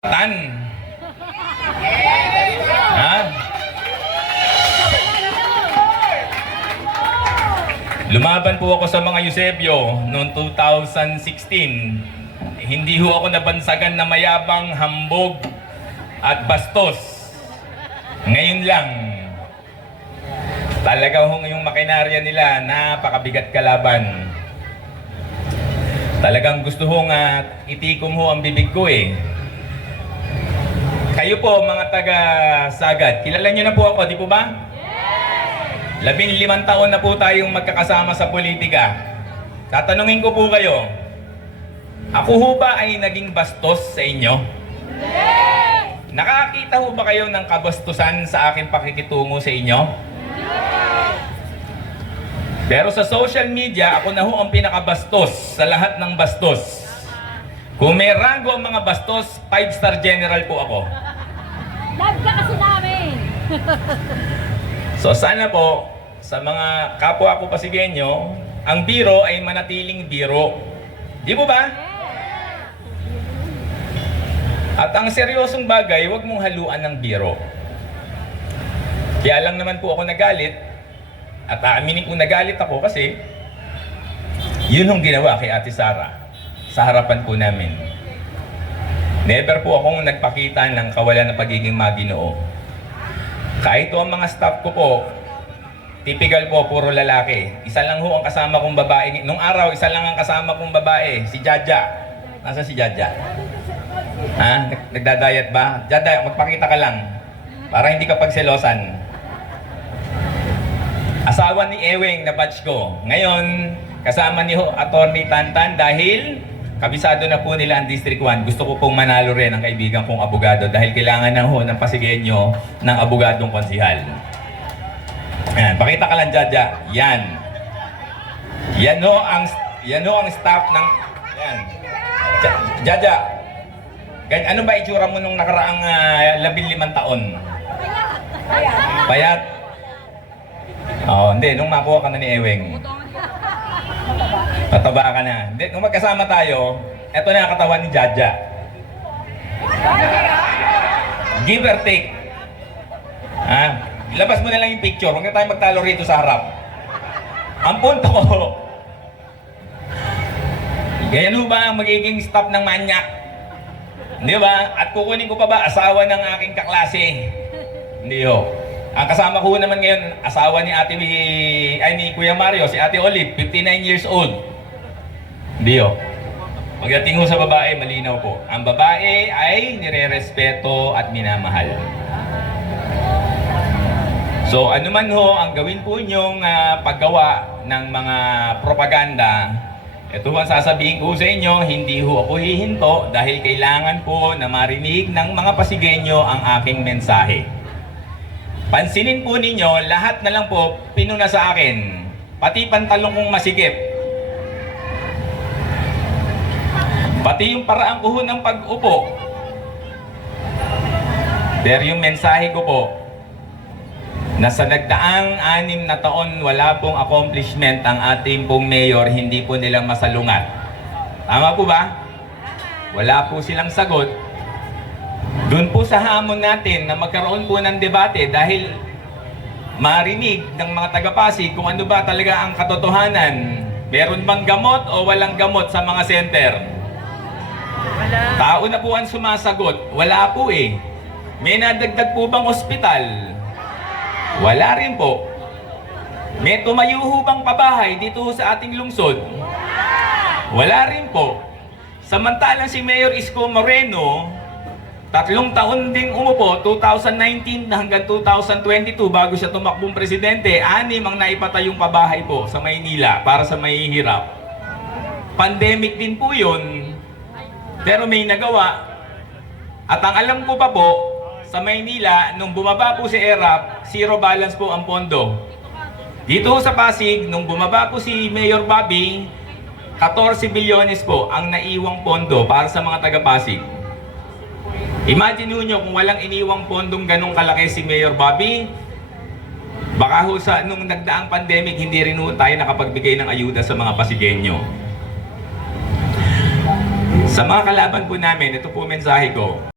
Tan. Ha? Lumaban po ako sa mga Eusebio noong 2016. Hindi ho ako nabansagan na mayabang, hambog at bastos. Ngayon lang, talaga ho yung makinarya nila, napakabigat kalaban. Talagang gusto ho nga itikom ho ang bibig ko eh. Kayo po mga taga-Sagad, kilala nyo na po ako, di po ba? Yes! 15 taon na po tayong magkakasama sa politika. Tatanungin ko po kayo, ako ho ba ay naging bastos sa inyo? Yes! Nakakita ho ba kayo ng kabastusan sa aking pakikitungo sa inyo? Yes! Pero sa social media, ako na ho ang pinakabastos sa lahat ng bastos. Kung may rango ang mga bastos, 5-star general po ako. Love ka kasi namin! So sana po, sa mga kapwa ko Pasigueño, ang biro ay manatiling biro. Di po ba? At ang seryosong bagay, huwag mong haluan ng biro. Kaya lang naman po ako nagalit, at aaminin ko nagalit ako kasi yun ang ginawa kay Ate Sara sa harapan po namin. Never po akong nagpakita ng kawalan ng pagiging maginoo. Kahit ang mga staff ko po, typical po, puro lalaki. Isa lang ho ang kasama kong babae. Nung araw, isa lang ang kasama kong babae, si Jaja. Nasaan si Jaja? Ha? Nagdadayat ba? Jaja, magpakita ka lang. Para hindi ka pagselosan. Asawa ni Ewing na batch ko. Ngayon, kasama ni Attorney Tantan dahil kabisado na po nila ang District 1. Gusto ko pong manalo rin ang kaibigan kong abogado dahil kailangan na ho ng Pasigueño ng abogadong konsihal. Ayan, pakita ka lang, Jaja. Yan. Yan ho ang staff ng... Yan. Jaja, ano ba itsura mo nung nakaraang 15 taon? Payat. Oh, hindi. Nung makuha ka na ni Ewing. Mataba ka na. Hindi, nung magkasama tayo, eto na ang katawan ni Jaja. Give or take. Ha? Ilabas mo na lang yung picture. Huwag na tayo magtalo rito sa harap. Ang punto ko, ganyan ho ba ang magiging staff ng manyak? Hindi ba? At kukunin ko pa ba asawa ng aking kaklase? Hindi ho. Ang kasama ko naman ngayon, asawa ni ni Kuya Mario, si Ate Olive, 59 years old. Hindi ho. Pagdating ho sa babae, malinaw po. Ang babae ay nire-respeto at minamahal. So, anuman ho ang gawin po nyong paggawa ng mga propaganda, ito ang sasabihin ko sa inyo, hindi ho ako hihinto dahil kailangan po na marinig ng mga Pasigueño ang aking mensahe. Pansinin po ninyo, lahat na lang po pinuna sa akin, pati pantalong kong masikip. Pati yung paraan ko ho ng pag-upo. Pero yung mensahe ko po, na sa nagdaang 6 na taon, wala pong accomplishment ang ating pong mayor, hindi po nilang masalungat. Tama po ba? Wala po silang sagot. Doon po sa hamon natin na magkaroon po ng debate dahil marinig ng mga taga-Pasig kung ano ba talaga ang katotohanan. Meron bang gamot o walang gamot sa mga center? Wala. Tao na po ang sumasagot. Wala po eh. May nadagdag po bang ospital? Wala rin po. May tumayo ho bang pabahay dito sa ating lungsod? Wala rin po. Samantalang si Mayor Isko Moreno, 3 taon ding umupo, 2019 hanggang 2022 bago siya tumakbong presidente, 6 ang naipatayong pabahay po sa Maynila para sa mahihirap. Pandemic din po yun, pero may nagawa. At ang alam ko pa po, sa Maynila, nung bumaba po si ERAP, zero balance po ang pondo. Dito sa Pasig, nung bumaba po si Mayor Bobby, 14 bilyones po ang naiwang pondo para sa mga taga-Pasig. Imagine nyo kung walang iniwang pondong ganong kalaki si Mayor Bobby, baka ho nung nagdaang pandemic, hindi rin ho tayo nakapagbigay ng ayuda sa mga Pasigueño. Sa mga kalaban po namin, ito po mensahe ko.